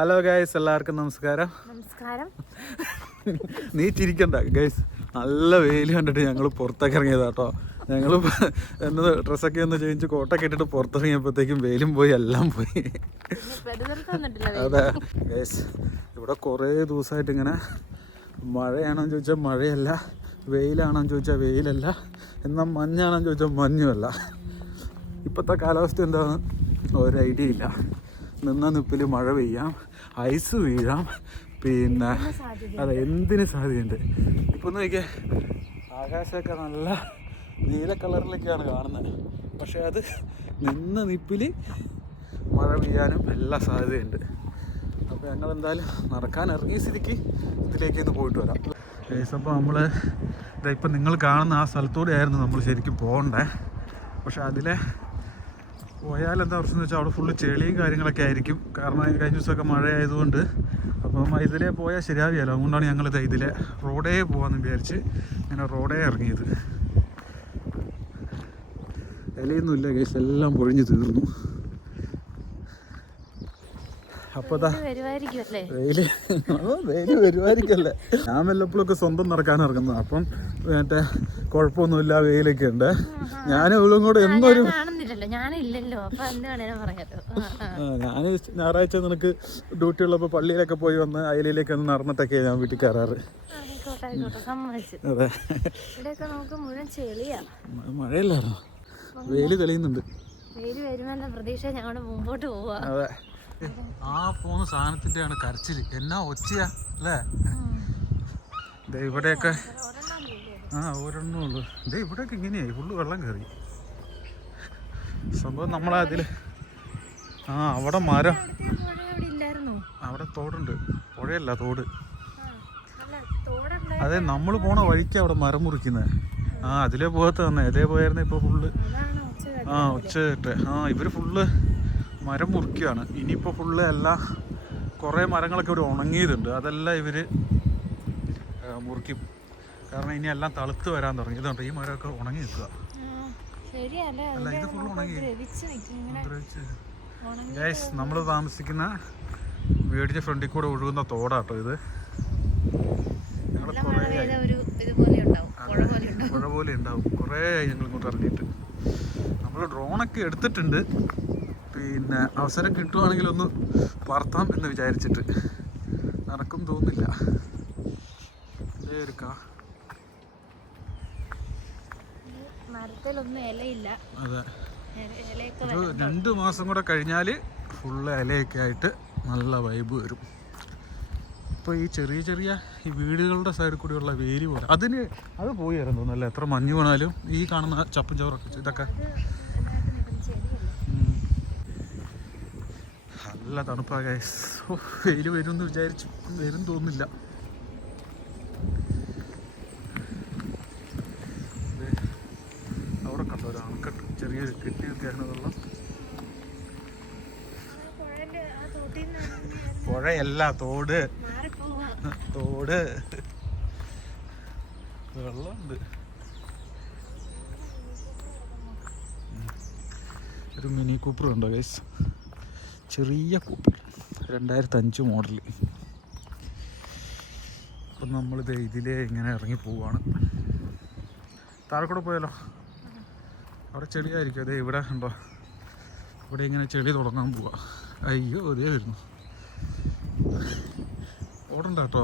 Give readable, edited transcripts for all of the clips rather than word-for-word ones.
Hello guys, എല്ലാവർക്കും നമസ്കാരം. നമസ്കാരം. നീ ചിരിക്കണ്ട ഗൈസ്, നല്ല വെയിൽ കണ്ടിട്ട് ഞങ്ങൾ പുറത്തേക്ക് ഇറങ്ങിയതാട്ടോ. ഞങ്ങൾ എന്ന് ഡ്രസ്സൊക്കെ ഒന്ന് ചേഞ്ച് കോട്ടൊക്കെ ഇട്ടിട്ട് പുറത്തിറങ്ങിയപ്പോഴത്തേക്കും വെയിലും പോയി, എല്ലാം പോയി. അതെ ഗൈസ്, ഇവിടെ കുറേ ദിവസമായിട്ട് ഇങ്ങനെ മഴയാണെന്ന് ചോദിച്ചാൽ മഴയല്ല, വെയിലാണെന്ന് ചോദിച്ചാൽ വെയിലല്ല, എന്നാൽ മഞ്ഞാണെന്ന് ചോദിച്ചാൽ മഞ്ഞുമല്ല. ഇപ്പോഴത്തെ കാലാവസ്ഥ എന്താണ് ഒരു ഐഡിയ ഇല്ല. നിന്ന നിപ്പിൽ മഴ പെയ്യാം, ഐസ് വീഴാം, പിന്നെ അതെ എന്തിന് സാധ്യതയുണ്ട്. ഇപ്പം ഒന്ന് നോക്കിയാൽ ആകാശമൊക്കെ നല്ല നീല കളറിലൊക്കെയാണ് കാണുന്നത്, പക്ഷേ അത് നിന്ന നിപ്പിൽ മഴ പെയ്യാനും എല്ലാ സാധ്യതയുണ്ട്. അപ്പോൾ ഞങ്ങൾ എന്തായാലും നടക്കാൻ ഇറങ്ങിയ സ്ഥിതിക്ക് ഇതിലേക്ക് ഒന്ന് പോയിട്ട് വരാം. അപ്പോൾ നമ്മൾ ഇപ്പം നിങ്ങൾ കാണുന്ന ആ സ്ഥലത്തൂടെ ആയിരുന്നു നമ്മൾ ശരിക്കും പോകണ്ടേ. പക്ഷെ അതിലെ പോയാൽ എന്താ പ്രശ്നം എന്ന് വെച്ചാൽ അവിടെ ഫുള്ള് ചെളിയും കാര്യങ്ങളൊക്കെ ആയിരിക്കും. കാരണം കഴിഞ്ഞ ദിവസമൊക്കെ മഴ ആയതുകൊണ്ട് അപ്പം ഇതിലേ പോയാൽ ശരിയാവില്ല. അതുകൊണ്ടാണ് ഞങ്ങളിത് ഇതിലെ റോഡേ പോകാമെന്ന് വിചാരിച്ച് ഇങ്ങനെ റോഡേ ഇറങ്ങിയത്. ഇലയൊന്നുമില്ല കേസ്, എല്ലാം പൊഴിഞ്ഞ് തീർന്നു. അപ്പോൾ വെയില് വരുമായിരിക്കല്ലേ. ഞാൻ വല്ലപ്പോഴൊക്കെ സ്വന്തം നടക്കാൻ ഇറങ്ങുന്നത്, അപ്പം മറ്റേ കുഴപ്പമൊന്നുമില്ല, വെയിലൊക്കെ ഉണ്ട്. ഞാൻ ഇവളും കൂടെ എന്നൊരു ഞാൻ ഞായറാഴ്ച നിനക്ക് ഡ്യൂട്ടി ഉള്ളപ്പോൾ പള്ളിയിലൊക്കെ പോയി വന്ന് അയലിലേക്ക് ഒന്ന് നടന്നിട്ടൊക്കെയാണ് ഞാൻ വീട്ടിൽ കയറാറ്. അതെ, മഴയല്ലാണോ, വെയില് തെളിയുന്നുണ്ട്. അതെ, ആ പോകുന്ന സാധനത്തിൻ്റെയാണ് കരച്ചിൽ. എന്നാ ഒച്ചയാ അല്ലേ. ഇവിടെയൊക്കെ ഒരെണ്ണേ ഉള്ളൂ. ഇവിടെയൊക്കെ ഇങ്ങനെയായി, ഫുള്ള് വെള്ളം കയറി. സംഭവം നമ്മളതിൽ അവിടെ മരം, അവിടെ തോടുണ്ട്, പുഴയല്ല തോട്. അതെ, നമ്മൾ പോണ വഴിക്ക് അവിടെ മരം മുറിക്കുന്നത്. അതിലേ പോകത്ത് തന്നെ, അതേ പോയായിരുന്നു. ഇപ്പോൾ ഫുള്ള് ഉച്ച കേട്ടെ ഇവർ ഫുള്ള് മരം മുറിക്കുകയാണ്. ഇനിയിപ്പോൾ ഫുള്ള് എല്ലാം കുറേ മരങ്ങളൊക്കെ ഇവിടെ ഉണങ്ങിയതുണ്ട്, അതെല്ലാം ഇവർ മുറിക്കും. കാരണം ഇനി എല്ലാം തളുത്ത് വരാൻ തുടങ്ങി. ഇതുണ്ട്, ഈ മരമൊക്കെ ഉണങ്ങി നിൽക്കുക. അല്ല, ഇത് ഫുള്ള് ഉണങ്ങി. ഗൈസ്, നമ്മൾ താമസിക്കുന്ന വീടിൻ്റെ ഫ്രണ്ടിൽ കൂടെ ഒഴുകുന്ന തോടാട്ടോ ഇത്. ഞങ്ങൾ പുഴ പോലെ ഉണ്ടാവും. കുറേ ഞങ്ങൾ ഇങ്ങോട്ട് ഇറങ്ങിയിട്ട് നമ്മൾ ഡ്രോണൊക്കെ എടുത്തിട്ടുണ്ട്. പിന്നെ അവസരം കിട്ടുവാണെങ്കിൽ ഒന്ന് പറത്താം എന്ന് വിചാരിച്ചിട്ട്. നടക്കും തോന്നില്ല. അതെ, ഒരു 2 മാസം കൂടെ കഴിഞ്ഞാൽ ഫുള്ള് ഇലയൊക്കെ ആയിട്ട് നല്ല വൈബ് വരും. ഇപ്പോൾ ഈ ചെറിയ ചെറിയ ഈ വീടുകളുടെ സൈഡിൽ കൂടിയുള്ള വേലി പോലെ അത് പോയി വരാൻ തോന്നുന്നല്ലേ. എത്ര മഞ്ഞ് വീണാലും ഈ കാണുന്ന ചപ്പും ചവറൊക്കെ ഇതൊക്കെ നല്ല തണുപ്പാ ഗൈസ്. വെയിൽ വരുമെന്ന് വിചാരിച്ചു, വരും തോന്നില്ല. അവിടെ കണ്ടോ ഒരു അണക്കെട്ട്, ചെറിയ കെട്ടിയൊക്കെയാണ് വെള്ളം. പുഴയല്ല, തോട് വെള്ളമുണ്ട്. ഒരു മിനി കൂപ്പർ ഉണ്ടോ ഗൈസ്, ചെറിയ കൂപ്പർ, 2005 മോഡൽ. അപ്പം നമ്മളിത് ഇതിലേ ഇങ്ങനെ ഇറങ്ങി പോവാണ്. താഴെ കൂടെ പോയാലോ, അവിടെ ചെളിയായിരിക്കും. അതെ, ഇവിടെ ഉണ്ടോ, ഇവിടെ ഇങ്ങനെ ചെളി തുടങ്ങാൻ പോവാ. അയ്യോ, അതേ വരുന്നു. ഓടണ്ട കേട്ടോ,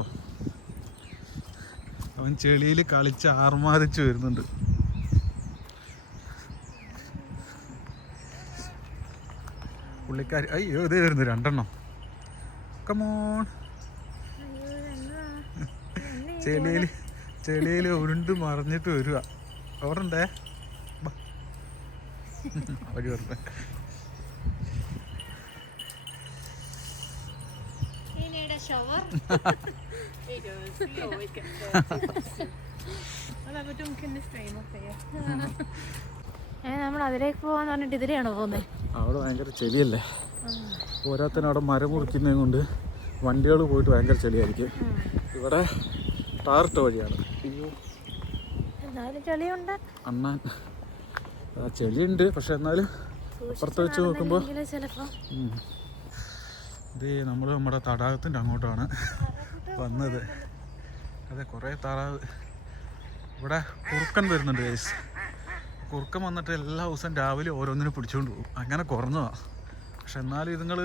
അവൻ ചെളിയിൽ കളിച്ച് ആർമാദിച്ച് വരുന്നുണ്ട്. പുള്ളിക്കാരി അയ്യോ ഇതേ വരുന്നു, 2 എണ്ണം. കമോൺ, ചെളിയിൽ ഉരുണ്ട് മറിഞ്ഞിട്ട് വരിക. ഓടണ്ടേ, വഴി പറഞ്ഞ. നമ്മൾ അതിലേക്ക് പോവാന്ന് പറഞ്ഞിട്ട് ഇതിലെയാണോ പോകുന്നത്? അവിടെ ഭയങ്കര ചെളിയല്ലേ, ഓരോരുത്തരും അവിടെ മരം മുറിക്കുന്നതും കൊണ്ട് വണ്ടികൾ പോയിട്ട് ഭയങ്കര ചെളിയായിരിക്കും. ഇവിടെ ടാറിട്ട വഴിയാണ്. അയ്യോ, അണ്ണാൻ ചെളിയുണ്ട്, പക്ഷെ എന്നാലും അപ്പുറത്ത് വെച്ച് നോക്കുമ്പോൾ ഇത് നമ്മൾ നമ്മുടെ തടാകത്തിൻ്റെ അങ്ങോട്ടാണ് വന്നത്. അതെ, കുറേ താറാവ്. ഇവിടെ കുറുക്കൻ വരുന്നുണ്ട് ഗൈസ്. കുറുക്കൻ വന്നിട്ട് എല്ലാ ദിവസവും രാവിലെ ഓരോന്നിനും പിടിച്ചുകൊണ്ട് പോകും. അങ്ങനെ കുറഞ്ഞതാണ്. പക്ഷെ എന്നാലും ഇതുങ്ങൾ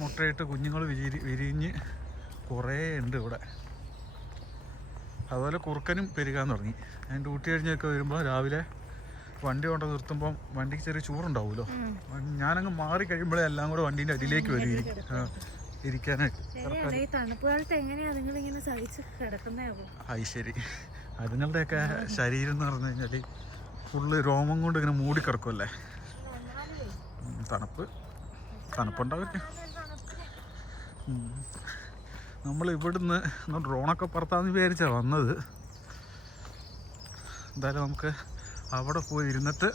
മുട്ടയിട്ട് കുഞ്ഞുങ്ങൾ വിരിഞ്ഞ് കുറേ ഉണ്ട് ഇവിടെ. അതുപോലെ കുറുക്കനും പെരുകാൻ തുടങ്ങി. ഞാൻ ഡ്യൂട്ടി കഴിഞ്ഞൊക്കെ വരുമ്പോൾ രാവിലെ വണ്ടി കൊണ്ട് നിർത്തുമ്പം വണ്ടിക്ക് ചെറിയ ചൂടുണ്ടാവുമല്ലോ, ഞാനങ്ങ് മാറി കഴിയുമ്പോഴേ എല്ലാം കൂടെ വണ്ടീൻ്റെ അടിയിലേക്ക് വരും ഇരിക്കാനായിട്ട്. അത് ശരി. അതുങ്ങളുടെയൊക്കെ ശരീരം എന്ന് പറഞ്ഞു കഴിഞ്ഞാൽ ഫുള്ള് രോമം കൊണ്ട് ഇങ്ങനെ മൂടിക്കിടക്കുമല്ലേ. തണുപ്പുണ്ടാവില്ല. നമ്മൾ ഇവിടുന്ന് ഡ്രോണൊക്കെ പറത്താന്ന് വിചാരിച്ചാണ് വന്നത്. എന്തായാലും നമുക്ക് അവിടെ പോയി ഇരുന്നിട്ട്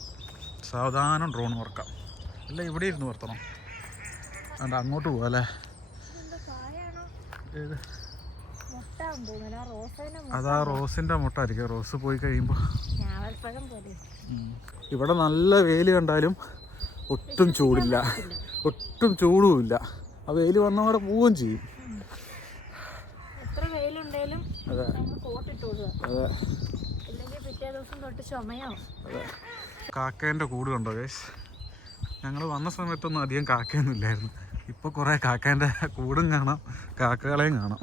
സാവധാനം ഡ്രോൺ പറക്കാം. അല്ല, ഇവിടെ ഇരുന്ന് പറത്തണം. അതുകൊണ്ട് അങ്ങോട്ട് പോവാം അല്ലേ. ഏത്? അതാ റോസിൻ്റെ മുട്ട ആയിരിക്കും. റോസ് പോയി കഴിയുമ്പോൾ. ഇവിടെ നല്ല വെയിൽ കണ്ടാലും ഒട്ടും ചൂടില്ല, ഒട്ടും ചൂടുമില്ല. ആ വെയിൽ വന്നവിടെ പോവുകയും ചെയ്യും. അതെ അതെ. അതെ. കാക്കേൻ്റെ കൂട് കണ്ടോ ഗൈസ്? ഞങ്ങൾ വന്ന സമയത്തൊന്നും അധികം കാക്കയൊന്നും ഇല്ലായിരുന്നു. ഇപ്പോൾ കുറേ കാക്കേൻ്റെ കൂടും കാണാം, കാക്കകളെയും കാണാം.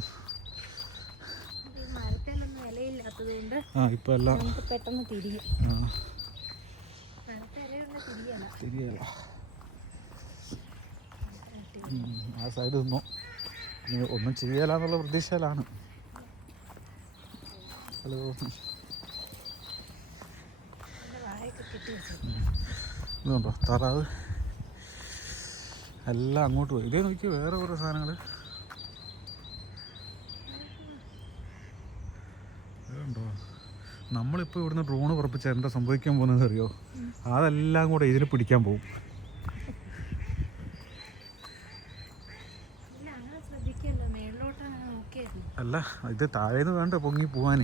ആ, ഇപ്പം എല്ലാം പെട്ടെന്ന് തിരിയല്ല. ആ സൈഡ് നിന്നോ. ഇനി ഒന്നും ചെയ്യലാന്നുള്ള പ്രതീക്ഷയിലാണ്. ഹലോ. ഇതുണ്ടോ താറാവ്? എല്ലാം അങ്ങോട്ട് പോയി. ഇതേ നോക്കി വേറെ കുറേ സാധനങ്ങൾ. ഇതുണ്ടോ? നമ്മളിപ്പോൾ ഇവിടുന്ന് ഡ്രോണ് പുറപ്പിച്ചാൽ എന്താ സംഭവിക്കാൻ പോകുന്നത് അറിയോ? അതെല്ലാം കൂടെ ഇതിന് പിടിക്കാൻ പോകും. അല്ല, ഇത് താഴേന്ന് വേണ്ട പൊങ്ങി പോവാൻ.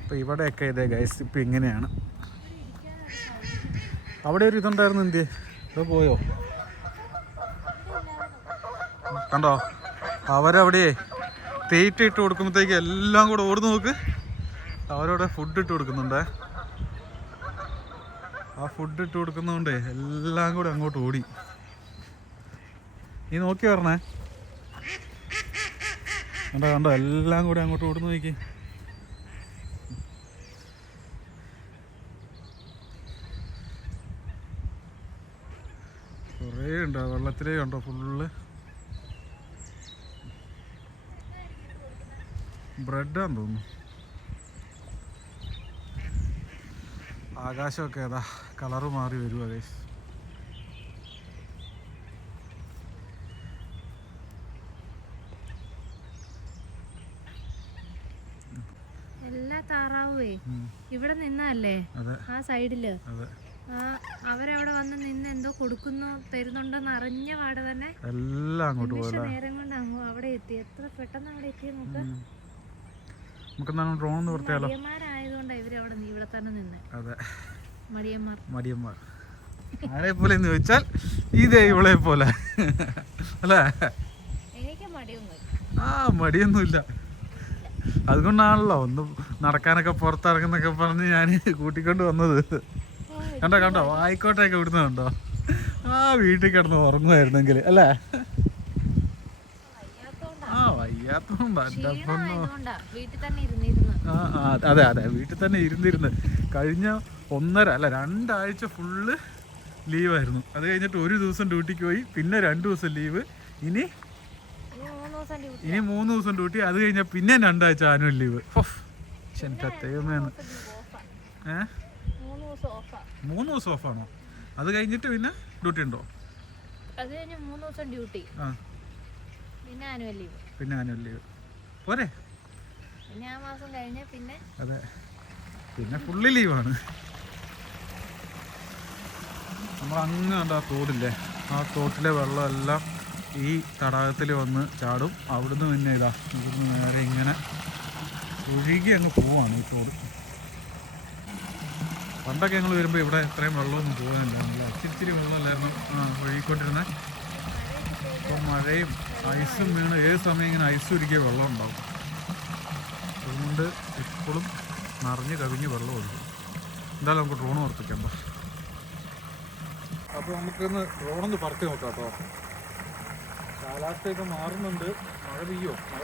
ഇപ്പം ഇവിടെയൊക്കെ ഇതേ ഗൈസ് ഇപ്പം ഇങ്ങനെയാണ്. അവിടെ ഒരു ഇതുണ്ടായിരുന്നു. എന്ത് ഇത് പോയോ? കണ്ടോ? അവരവിടെ തീറ്റ ഇട്ട് കൊടുക്കുമ്പോഴത്തേക്ക് എല്ലാം കൂടെ ഓടുന്നു നോക്ക്. അവരവിടെ ഫുഡ് ഇട്ട് കൊടുക്കുന്നുണ്ടേ. ആ ഫുഡ് ഇട്ട് കൊടുക്കുന്നതുകൊണ്ട് എല്ലാം കൂടെ അങ്ങോട്ട് ഓടി. നീ നോക്കി പറഞ്ഞേ. കണ്ടോ കണ്ടോ, എല്ലാം കൂടെ അങ്ങോട്ട് ഓടുന്നു നോക്കി. കുറേ ഉണ്ടോ വെള്ളത്തിലേ. കണ്ടോ ഫുള്ള് ബ്രെഡാന്ന് തോന്നുന്നു. ആകാശമൊക്കെ ഏതാ കളറ് മാറി വരുവാ ഗൈസ്. എല്ലാ താറാവേ ഇവിടെ നിന്നല്ലേ ആ സൈഡില്. അവരവിടെ വന്ന് നിന്ന് എന്തോ കൊടുക്കുന്നു തരുന്നുണ്ടെന്ന് അറിഞ്ഞ പാട് തന്നെ എല്ലാം അങ്ങോട്ട് പോയി. നേരം കൊണ്ട് അവിടെ എത്തി. എത്ര പെട്ടെന്ന് അവിടെ എത്തി. നമുക്ക് ഡ്രോൺ നിർത്തിയാലോ? മടിയന്മാരായതുകൊണ്ടാണ് ഇവരവിടെ ഇവിടെ തന്നെ നിന്ന്. അതെ, മടിയന്മാർ. ആരെ പോലെ ചോദിച്ചാൽ ഇതേ ഇവളെ പോലെ അല്ലേ? എനിക്ക് മടിയൊന്നും. ആ, മടിയൊന്നുമില്ല. അതുകൊണ്ടാണല്ലോ ഒന്ന് നടക്കാനൊക്കെ പുറത്തിറങ്ങുന്നൊക്കെ പറഞ്ഞ് ഞാൻ കൂട്ടിക്കൊണ്ട് വന്നത്. കണ്ടോ കണ്ടോ, ആയിക്കോട്ടെയൊക്കെ വിടുന്ന കണ്ടോ? ആ, വീട്ടിൽ കിടന്ന് ഉറങ്ങുമായിരുന്നെങ്കിൽ അല്ലേ? ആ, വയ്യാത്തോണ്ടാ. അതെ അതെ, വീട്ടിൽ തന്നെ ഇരുന്നിരുന്ന് കഴിഞ്ഞ 2 ആഴ്ച ഫുള്ള് ലീവായിരുന്നു. അത് കഴിഞ്ഞിട്ട് ഒരു ദിവസം ഡ്യൂട്ടിക്ക് പോയി, പിന്നെ 2 ദിവസം ലീവ്, ഇനി 3 ദിവസം ഡ്യൂട്ടി. അത് കഴിഞ്ഞാൽ പിന്നെ 2 ആഴ്ച ആനുവൽ ലീവ്. എൻ്റെ ദൈവമേന്ന്. 3 ദിവസം ഓഫാണോ? അത് കഴിഞ്ഞിട്ട് പിന്നെ ഡ്യൂട്ടി ഉണ്ടോ? അത് കഴിഞ്ഞ് 3 ദിവസം ഡ്യൂട്ടി, പിന്നെ ആനുവൽ ലീവ് പോരെ? പിന്നെ ആ മാസം കഴിഞ്ഞ പിന്നെ അതെ, പിന്നെ ഫുള്ളി ലീവാണ്. നമ്മൾ അങ്ങ് കണ്ട ആ തോടില്ലേ, ആ തോട്ടിലെ വെള്ളമെല്ലാം ഈ തടാകത്തിൽ വന്ന് ചാടും. അവിടുന്ന് പിന്നെ ഇവിടുന്ന് നേരെ ഇങ്ങനെ ഒഴുകി അങ്ങ് പോവാണ് ഈ തോട്. പണ്ടൊക്കെ ഞങ്ങൾ വരുമ്പോൾ ഇവിടെ ഇത്രയും വെള്ളമൊന്നും പോകാനില്ല. ഇച്ചിരി വെള്ളമല്ലായിരുന്നു ഒഴുകിക്കൊണ്ടിരുന്നത്. ഇപ്പം മഴയും ഐസും വീണ് ഏത് സമയം ഇങ്ങനെ ഐസ് ഉരുക്കിയ വെള്ളം ഉണ്ടാവും. അതുകൊണ്ട് എപ്പോഴും നിറഞ്ഞ് കവിഞ്ഞ് വെള്ളം ഒഴിക്കും. എന്തായാലും നമുക്ക് ഡ്രോൺ ഉറപ്പിക്കാം. അപ്പോൾ നമുക്കൊന്ന് ഡ്രോണൊന്ന് പറത്തി നോക്കാം കേട്ടോ. കാലാവസ്ഥയൊക്കെ മാറുന്നുണ്ട്. മഴ പെയ്യോ? മഴ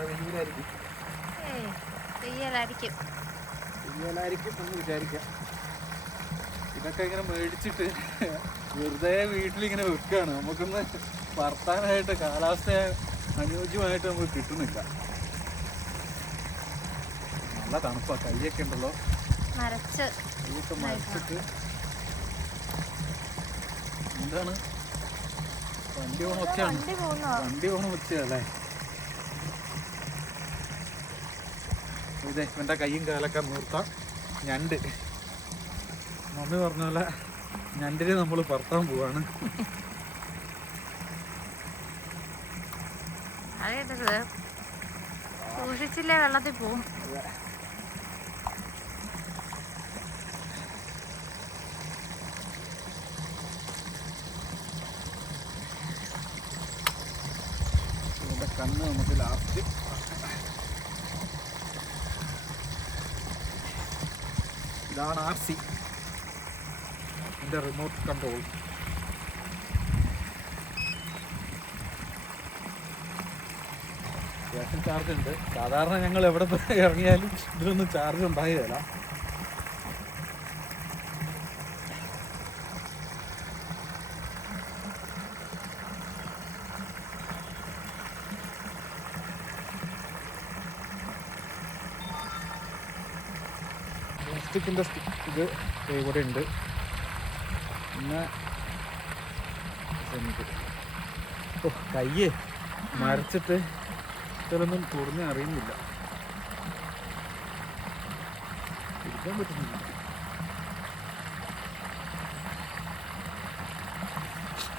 പെയ്യലായിരിക്കും എന്ന് വിചാരിക്കാം. ഇതൊക്കെ ഇങ്ങനെ മേടിച്ചിട്ട് വെറുതെ വീട്ടിലിങ്ങനെ വെക്കുകയാണ്. നമുക്കൊന്ന് പറത്താനായിട്ട് കാലാവസ്ഥ അനുയോജ്യമായിട്ട് നമുക്ക് കിട്ടുന്നില്ല. നല്ല തണുപ്പാണ്. കൈയൊക്കെ ഉണ്ടല്ലോ കൈയൊക്കെ മരച്ചിട്ട്. എന്താണ് വണ്ടി പോണ ഒച്ചയാണ്. വണ്ടി പോണ ഒച്ചയല്ലേ ഇതേ. എൻ്റെ കൈയും കാലൊക്കെ നിർത്താം. ഞണ്ട് മമ്മി പറഞ്ഞ പോലെ ഞണ്ടിനെ നമ്മൾ പറത്താൻ പോവാണ്. സൂക്ഷിച്ചില്ലേ വെള്ളത്തിൽ പോവും. കണ്ണ് നമുക്ക് ലാസ്റ്റ് ഇതാണ് RC ഇതിൻ്റെ റിമോട്ട് കൺട്രോൾ. അത്യാവശ്യം ചാർജ് ഉണ്ട്. സാധാരണ ഞങ്ങൾ എവിടെ ഇറങ്ങിയാലും ഇതിലൊന്നും ചാർജ് ഉണ്ടായില്ല. സ്റ്റിക്കിൻ്റെ ഇത് ഇവിടെ ഉണ്ട്. പിന്നെ കയ്യേ മരച്ചിട്ട് ചിലൊന്നും തുറന്ന് അറിയുന്നില്ല. ഇരിക്കാൻ പറ്റുന്നില്ല.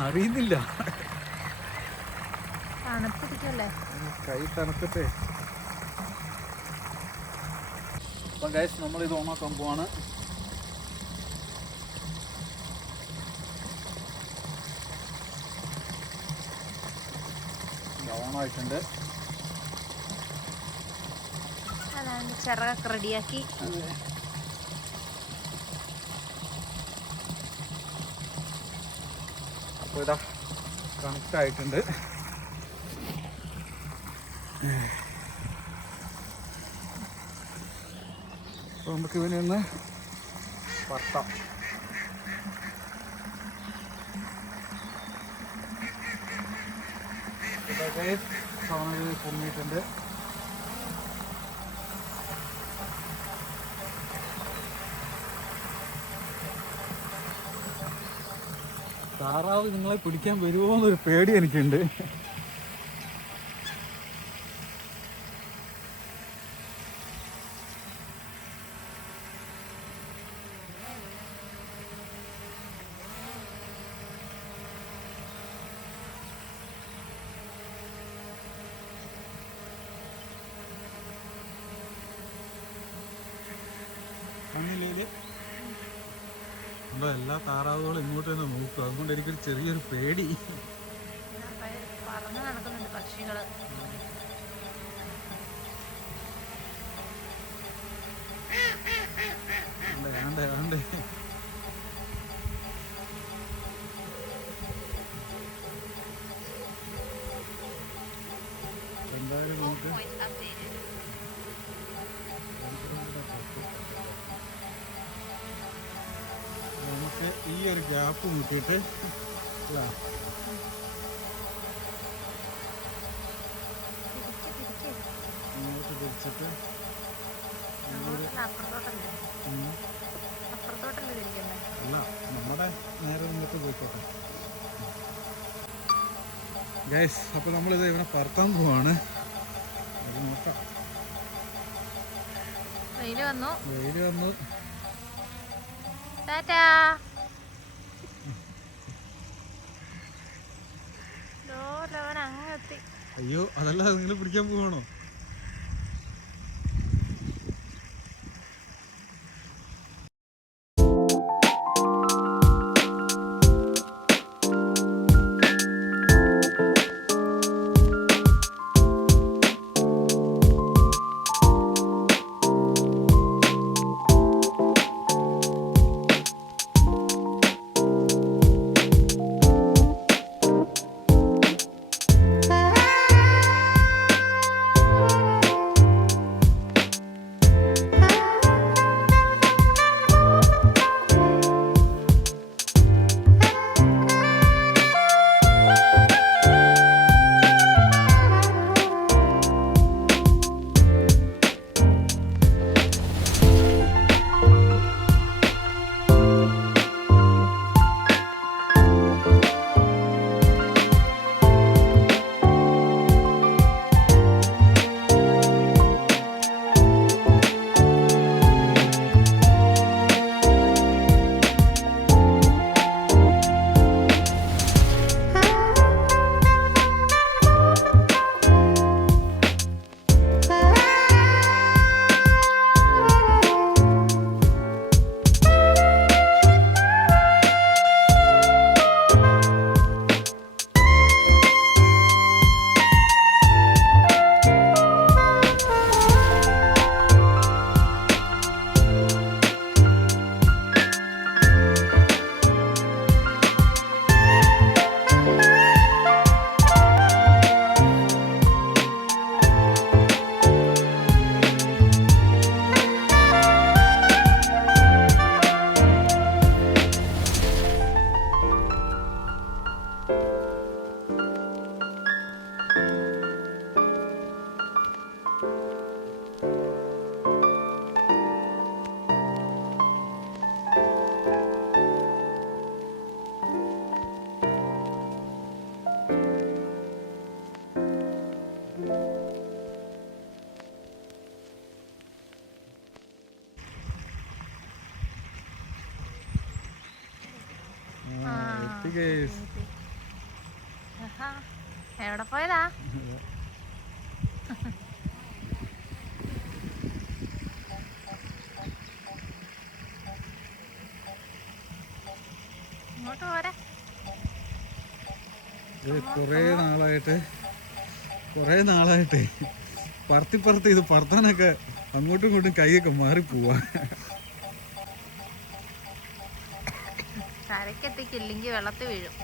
അറിയുന്നില്ല. കൈ തണുത്തിട്ടേ. അപ്പം ഗൈസ് നമ്മളിത് ഓണാക്കാൻ പോവാണ്. ഓണായിട്ടുണ്ട്. ചിറകൊക്കെ റെഡിയാക്കി. അപ്പോൾ ഇതാ കണക്റ്റ് ആയിട്ടുണ്ട്. അപ്പോൾ നമുക്ക് ഇവനെ ഒന്ന് പറത്താം. സവണ പൊങ്ങിയിട്ടുണ്ട്. താറാവ് നിങ്ങളെ പിടിക്കാൻ വരുമോ എന്നൊരു പേടി എനിക്കുണ്ട്. അങ്ങനെയല്ലേ അപ്പോൾ എല്ലാ താറാവുകളും ഇങ്ങോട്ട് തന്നെ നോക്കും. അതുകൊണ്ട് എനിക്കൊരു ചെറിയൊരു പേടി. പറന്ന് നടക്കുന്നുണ്ട് പക്ഷികള്. വേണ്ടേ വേണ്ടേ. എന്തായാലും നമുക്ക് നമുക്ക് ഈ ഒരു ഗ്യാപ്പ് മുട്ടിയിട്ട് അല്ല ഇങ്ങോട്ട് തിരിച്ചിട്ട് അല്ല നമ്മുടെ നേരെ മുന്നോട്ട് പോയിക്കോട്ടെ ഗൈസ്. അപ്പോൾ നമ്മളിത് ഇവനെ പറത്താൻ പോവാണ്. അത് നോക്കാം. വെയില് വന്നു. ടാറ്റാ. അയ്യോ അതല്ല, നിങ്ങൾ പിടിക്കാൻ പോവാണോ? എവിടെ പോയതാ? ഇങ്ങോട്ട് പോരെ. കുറേ നാളായിട്ട് പറത്തി ഇത് പറത്താനൊക്കെ അങ്ങോട്ടും ഇങ്ങോട്ടും കൈയൊക്കെ മാറിപ്പോവാ. കരക്കെത്തിക്കില്ലെങ്കിൽ വെള്ളത്തിൽ വീഴും.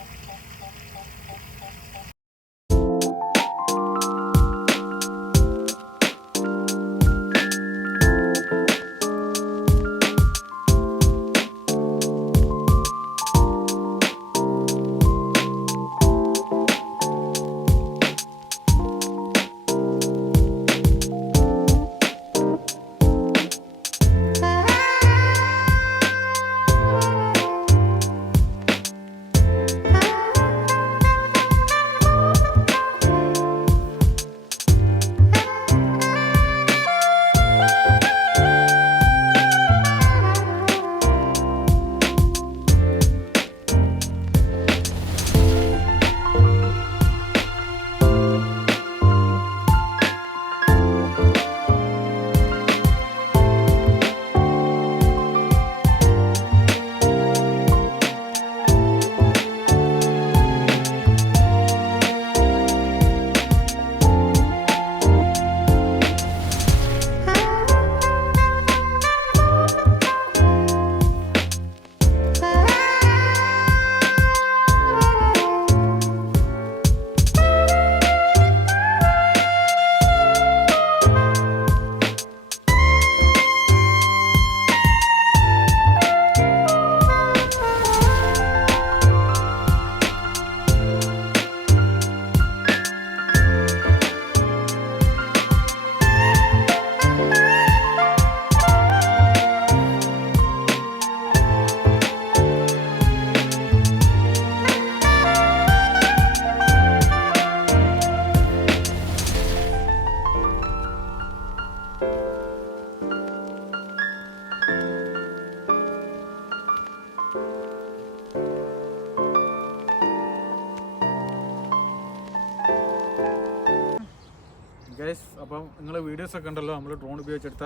ഗൈസ്, അപ്പം നിങ്ങൾ വീഡിയോസൊക്കെ ഉണ്ടല്ലോ, നമ്മൾ ഡ്രോൺ ഉപയോഗിച്ചെടുത്ത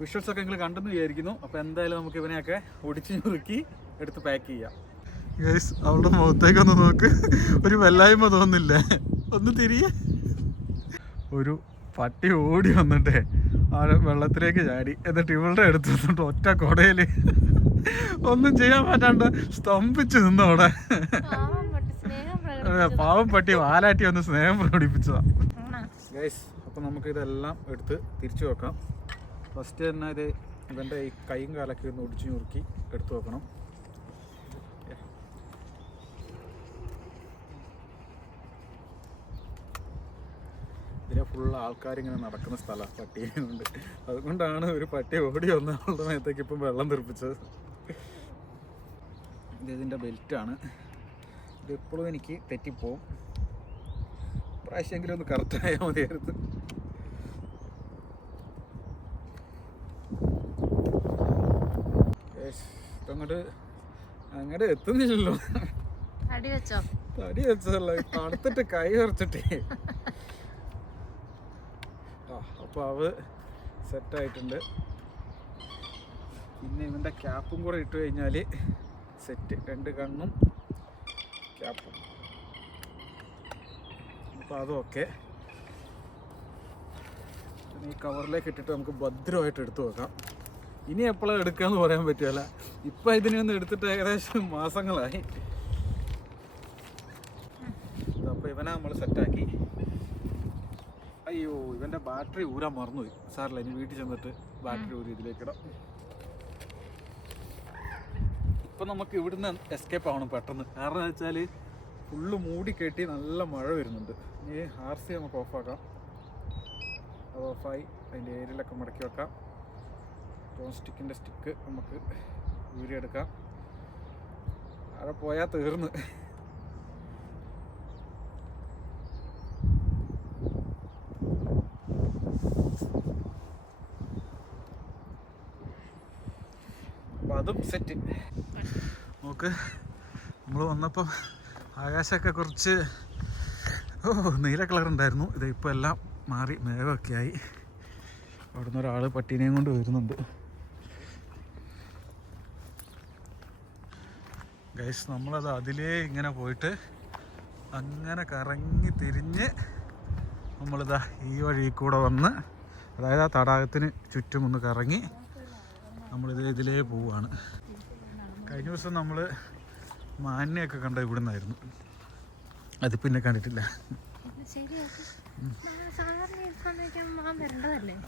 വിഷ്വൽസൊക്കെ നിങ്ങൾ കണ്ടെന്ന് വിചാരിക്കുന്നു. അപ്പോൾ എന്തായാലും നമുക്ക് ഇവനെയൊക്കെ ഒടിച്ച് ഞുറുക്കി എടുത്ത് പാക്ക് ചെയ്യാം. ഗൈസ്, അവളുടെ മുഖത്തേക്കൊന്ന് നോക്ക്, ഒരു വല്ലായ്മ തോന്നില്ല. ഒന്ന് തിരിയെ. ഒരു പട്ടി ഓടി വന്നിട്ടേ ആ വെള്ളത്തിലേക്ക് ചാടി, എന്നിട്ട് ഇവളുടെ അടുത്ത് വന്നിട്ട് ഒറ്റ കൊടയിൽ ഒന്നും ചെയ്യാൻ പറ്റാണ്ട് സ്തംഭിച്ച് നിന്നവിടെ. പാവം പട്ടി വാലാട്ടി ഒന്ന് സ്നേഹം പ്രകടിപ്പിച്ചതാ. ഗൈസ്, അപ്പം നമുക്കിതെല്ലാം എടുത്ത് തിരിച്ചു വെക്കാം. ഫസ്റ്റ് തന്നെ ഇത് ഇവൻ്റെ ഈ കൈയും കാലൊക്കെ ഒന്ന് ഒടിച്ച് ഞുറുക്കി എടുത്തു വെക്കണം. ഇതിലെ ഫുള്ള് ആൾക്കാരിങ്ങനെ നടക്കുന്ന സ്ഥലമാണ് പട്ടിയെ കൊണ്ട്. അതുകൊണ്ടാണ് ഒരു പട്ടി ഓടി വന്ന ആളുടെ മേത്തേക്ക് ഇപ്പം വെള്ളം തെറിപ്പിച്ചത്. ഇതിൻ്റെ ബെൽറ്റാണ്. ഇതെപ്പോഴും എനിക്ക് തെറ്റിപ്പോവും. പ്രാവശ്യമെങ്കിലും ഒന്ന് കറക്റ്റായാൽ മതിയായിരുന്നു. അങ്ങോട്ട് എത്തുന്നില്ലല്ലോ. തടി വെച്ചതല്ല, തണുത്തിട്ട് കൈ കുറച്ചിട്ടേ. അപ്പോൾ അവ സെറ്റായിട്ടുണ്ട്. പിന്നെ ഇവൻ്റെ ക്യാപ്പും കൂടെ ഇട്ട് കഴിഞ്ഞാൽ സെറ്റ്. 2 കണ്ണും ക്യാപ്പും. അപ്പോൾ അതും ഓക്കെ. ഈ കവറിലേക്ക് ഇട്ടിട്ട് നമുക്ക് ഭദ്രമായിട്ട് എടുത്തു വെക്കാം. ഇനി എപ്പോഴാണ് എടുക്കാമെന്ന് പറയാൻ പറ്റുമല്ല. ഇപ്പം ഇതിനൊന്ന് എടുത്തിട്ട് ഏകദേശം മാസങ്ങളായി. അപ്പോൾ ഇവനെ നമ്മൾ സെറ്റാക്കി. അയ്യോ, ഇവൻ്റെ ബാറ്ററി ഊരാൻ മറന്നുപോയി. സാറില്ല, ഇനി വീട്ടിൽ ചെന്നിട്ട് ബാറ്ററി ഊരി ഇതിലേക്കിടാം. ഇപ്പം നമുക്ക് ഇവിടുന്ന് എസ്കേപ്പ് ആവണം പെട്ടെന്ന്. കാരണം എന്ന് വെച്ചാൽ ഫുള്ള് മൂടി കെട്ടി നല്ല മഴ വരുന്നുണ്ട്. ഈ RC നമുക്ക് ഓഫാക്കാം. അത് ഓഫായി അതിൻ്റെ ഏരിയയിലൊക്കെ മടക്കി വെക്കാം. ഡ്രോൺ സ്റ്റിക്കിൻ്റെ സ്റ്റിക്ക് നമുക്ക് ഊരിയെടുക്കാം. അവിടെ പോയാൽ തീർന്ന്. അതും സെറ്റ്. നമുക്ക് നമ്മൾ വന്നപ്പോൾ ആകാശമൊക്കെ കുറച്ച് നീല കളർ ഉണ്ടായിരുന്നു. ഇത് ഇപ്പോൾ എല്ലാം മാറി മേഘമൊക്കെ ആയി. അവിടെ നിന്ന് ഒരാൾ പട്ടീനെയും കൊണ്ട് വരുന്നുണ്ട്. ഗൈസ് നമ്മളത് അതിലേ ഇങ്ങനെ പോയിട്ട് അങ്ങനെ കറങ്ങി തിരിഞ്ഞ് നമ്മളിതാ ഈ വഴി കൂടെ വന്ന്, അതായത് ആ തടാകത്തിന് ചുറ്റും ഒന്ന് കറങ്ങി ഇതിലേ പോവുകയാണ്. കഴിഞ്ഞ ദിവസം നമ്മൾ മാനിനെയൊക്കെ കണ്ട ഇവിടെ നിന്നായിരുന്നു. അത് പിന്നെ കണ്ടിട്ടില്ല.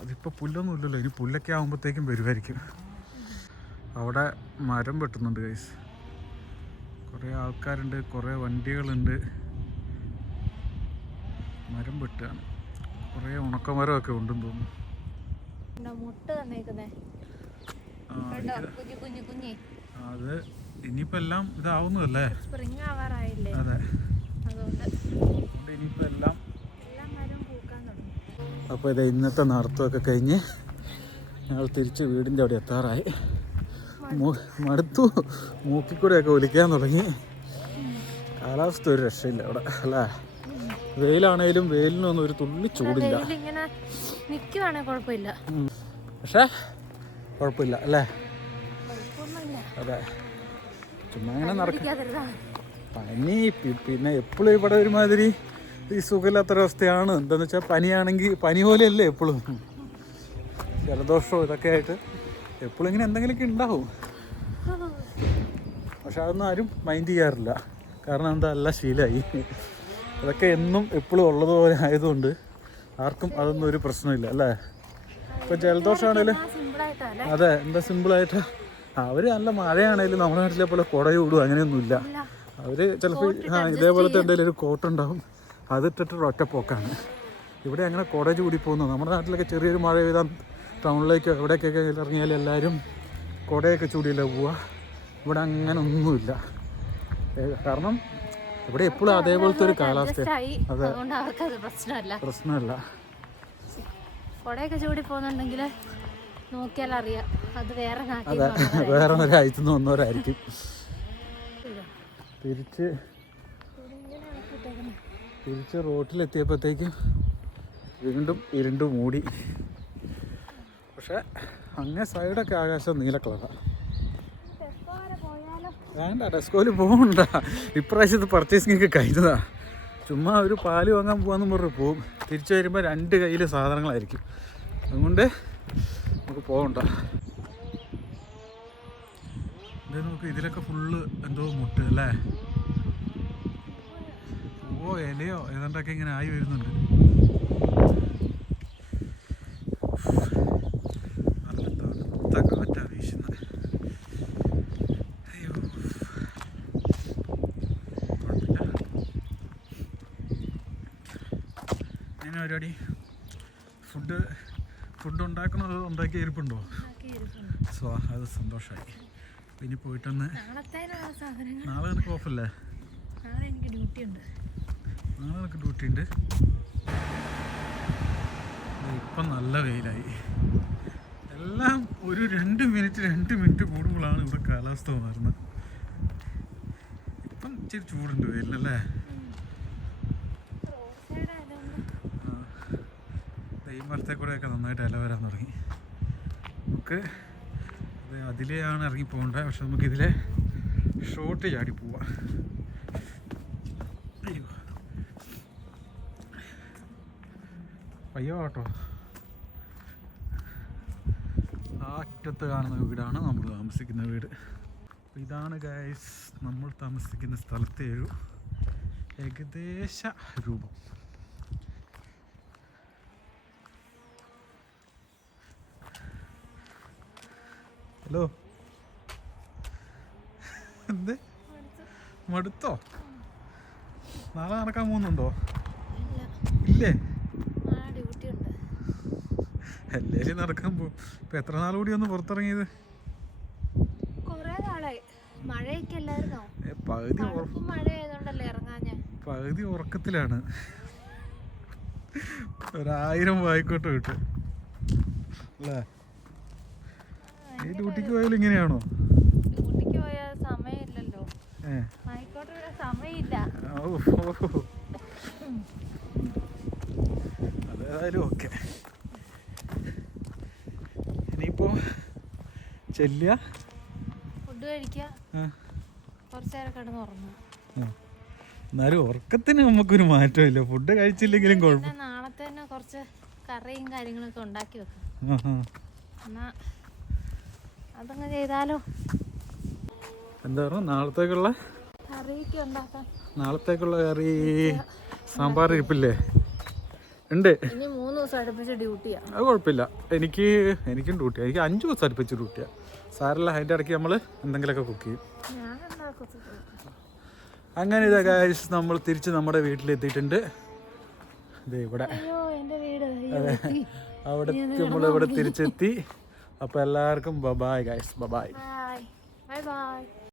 അതിപ്പോൾ പുല്ലൊന്നും ഇല്ലല്ലോ. ഇനി പുല്ലൊക്കെ ആകുമ്പോഴത്തേക്കും വരുമായിരിക്കും. അവിടെ മരം വെട്ടുന്നുണ്ട് ഗൈസ്. കുറേ ആൾക്കാരുണ്ട്, കുറേ വണ്ടികളുണ്ട്. മരം വെട്ടുകയാണ്. കുറേ ഉണക്കമരമൊക്കെ ഉണ്ടെന്ന് തോന്നുന്നു. അത് ഇനിയിപ്പോൾ എല്ലാം ഇതാവുന്നതല്ലേ. അതെ, ഇനിയിപ്പോൾ എല്ലാം. അപ്പോൾ ഇത് ഇന്നത്തെ നടത്തമൊക്കെ കഴിഞ്ഞ് ഞങ്ങൾ തിരിച്ച് വീടിൻ്റെ അവിടെ എത്താറായി. മടുത്തു, മൂക്കിക്കൂടെയൊക്കെ ഒലിക്കാൻ തുടങ്ങി. കാലാവസ്ഥ ഒരു രക്ഷയില്ല അവിടെ അല്ലേ. വെയിലാണേലും വെയിലിനൊന്നും ഒരു തുള്ളി ചൂടില്ല. പക്ഷേ കുഴപ്പമില്ല അല്ലേ. അതെ, ചുമ്മാ ഇങ്ങനെ നടക്കും. പനി പിന്നെ എപ്പോഴും ഇവിടെ ഒരുമാതിരി ഈ സുഖമില്ലാത്തൊരവസ്ഥയാണ്. എന്താണെന്ന് വെച്ചാൽ പനിയാണെങ്കിൽ പനി പോലെയല്ലേ എപ്പോഴും. ജലദോഷവും ഇതൊക്കെ ആയിട്ട് എപ്പോഴും ഇങ്ങനെ എന്തെങ്കിലുമൊക്കെ ഉണ്ടാവും. പക്ഷെ അതൊന്നും ആരും മൈൻഡ് ചെയ്യാറില്ല. കാരണം എന്താ, നല്ല ശീലമായി. അതൊക്കെ എന്നും എപ്പോഴും ഉള്ളതുപോലെ ആയതുകൊണ്ട് ആർക്കും അതൊന്നും ഒരു പ്രശ്നമില്ല അല്ലേ. ഇപ്പം ജലദോഷമാണേലും അതെ, എന്താ സിമ്പിളായിട്ട് അവർ നല്ല മഴയാണേലും നമ്മുടെ നാട്ടിലെ പോലെ കുട ചൂടും അങ്ങനെയൊന്നുമില്ല. അവർ ചിലപ്പോൾ ഇതേപോലത്തെ എന്തെങ്കിലും ഒരു കോട്ടുണ്ടാവും, അതിട്ടിട്ട് ഒറ്റപ്പോക്കാണ്. ഇവിടെ അങ്ങനെ കുട ചൂടി പോകുന്നു. നമ്മുടെ നാട്ടിലൊക്കെ ചെറിയൊരു മഴ പെയ്താൽ ടൗണിലേക്കോ എവിടേക്കൊക്കെ ഇറങ്ങിയാൽ എല്ലാവരും കുടയൊക്കെ ചൂടിയല്ലേ പോവുക. ഇവിടെ അങ്ങനെ ഒന്നുമില്ല. കാരണം ഇവിടെ എപ്പോഴും അതേപോലത്തെ ഒരു കാലാവസ്ഥ. അതെ, പ്രശ്നമല്ല. കൊടയൊക്കെ ചൂടി പോകുന്നുണ്ടെങ്കിൽ നോക്കിയാൽ അറിയാം അത് വേറെ അതെ, വേറെ ഒരു രാജ്യത്തുനിന്ന് വന്നവരായിരിക്കും. തിരിച്ച് റോട്ടിലെത്തിയപ്പോഴത്തേക്കും വീണ്ടും ഇരുണ്ട് മൂടി. പക്ഷെ അങ്ങേ സൈഡൊക്കെ ആകാശം നീല കളറാണ്. വേണ്ട, ടെസ്കോയിൽ പോകണ്ട. ഇപ്രാവശ്യത്തെ പർച്ചേസിങ്ങൊക്കെ കഴിഞ്ഞതാ. ചുമ്മാ ഒരു പാല് വാങ്ങാൻ പോകാമെന്ന് പറഞ്ഞ് പോവും. തിരിച്ചു വരുമ്പോൾ 2 കയ്യിൽ സാധനങ്ങളായിരിക്കും. അതുകൊണ്ട് നമുക്ക് പോകണ്ട. ഇത് നോക്ക്, ഇതിലൊക്കെ ഫുള്ള് എന്തോ മുട്ട് അല്ലേ. ഇലയോ ഏതാണ്ടൊക്കെ ഇങ്ങനെ ആയി വരുന്നുണ്ട്. നല്ല തണുത്ത കാറ്റാ വീശുന്നത്. അയ്യോ, എങ്ങനെ പരിപാടി? ഫുഡ് ഉണ്ടാക്കണത് ഉണ്ടാക്കി ഇരിപ്പുണ്ടോ? അത് സന്തോഷമായി. ഇനി പോയിട്ടൊന്ന് നാളെ എനിക്ക് ഓഫല്ലേ? നാളെ എനിക്ക് ഡ്യൂട്ടി ഉണ്ട്. ഇപ്പം നല്ല വെയിലായി. എല്ലാം ഒരു 2 മിനിറ്റ് കൂടുമ്പോഴാണ് ഇവിടെ കാലാവസ്ഥ മാറുന്നത്. ഇപ്പം ഇച്ചിരി ചൂടുണ്ട് വെയിലല്ലേ. ഈ മരത്തെ കൂടെയൊക്കെ നന്നായിട്ട് ഇല വരാൻ തുടങ്ങി. നമുക്ക് അതിലെയാണ് ഇറങ്ങി പോകേണ്ടത്. പക്ഷെ നമുക്കിതിലെ ഷോർട്ട് ചാടി പോവാം. അയ്യോ, അയ്യോ കേട്ടോ. അറ്റത്ത് കാണുന്ന വീടാണ് നമ്മൾ താമസിക്കുന്ന വീട്. ഇതാണ് ഗൈസ് നമ്മൾ താമസിക്കുന്ന സ്ഥലത്തെ ഒരു ഏകദേശ രൂപം. ഹലോ, എന്ത് മടുത്തോ? നാളെ നടക്കാൻ പോകുന്നുണ്ടോ? ഇല്ലേ, എല്ലാവരും നടക്കാൻ പോകും. ഇപ്പം എത്ര നാൾ കൂടി ഒന്ന് പുറത്തിറങ്ങിയത്? പകുതി ഉറക്കത്തിലാണ്. 1000 വായിക്കോട്ടെ വിട്ട് അല്ലേ. ഈ ഡ്യൂട്ടിക്ക് പോയാലും ഇങ്ങനെയാണോ? ആയിക്കോട്ടെ, ഇവിടെ സമയമില്ല. അതേതായാലും ഓക്കെ. ഇനിയിപ്പോ ചെല്ലുക, ഫുഡ് കഴിക്കുക, കുറച്ചു നേരം കിടന്ന് ഉറങ്ങുക. എന്നാലും ഉറക്കത്തിന് നമുക്കൊരു മാറ്റമില്ല. ഫുഡ് കഴിച്ചില്ലെങ്കിലും കുഴപ്പം. നാളത്തെ തന്നെ കുറച്ച് കറിയും കാര്യങ്ങളൊക്കെ ഉണ്ടാക്കി വെക്കാം. എന്നാ അതങ്ങ് ചെയ്താലോ? എന്താ പറയുക, നാളത്തേക്കുള്ള കറിയൊക്കെ ഉണ്ടാക്കാം. നാളത്തേക്കുള്ള കറി സാമ്പാർ ഇരിപ്പില്ലേ? ഉണ്ട്. ഇനി 3 ദിവസം അടുപ്പിച്ച് ഡ്യൂട്ടിയാ. അത് കുഴപ്പമില്ല. എനിക്കും ഡ്യൂട്ടിയാണ്. എനിക്ക് 5 ദിവസം അടുപ്പിച്ച് ഡ്യൂട്ടിയാണ്. സാരല്ല, അതിൻ്റെ ഇടയ്ക്ക് നമ്മൾ എന്തെങ്കിലുമൊക്കെ കുക്ക് ചെയ്യും. അങ്ങനെ ഇതാ ഗൈസ്, നമ്മൾ തിരിച്ച് നമ്മുടെ വീട്ടിലെത്തിയിട്ടുണ്ട്. ഇത് ഇവിടെ അവിടെ നമ്മളിവിടെ തിരിച്ചെത്തി. അപ്പോൾ എല്ലാവർക്കും bye guys, bye. Bye by.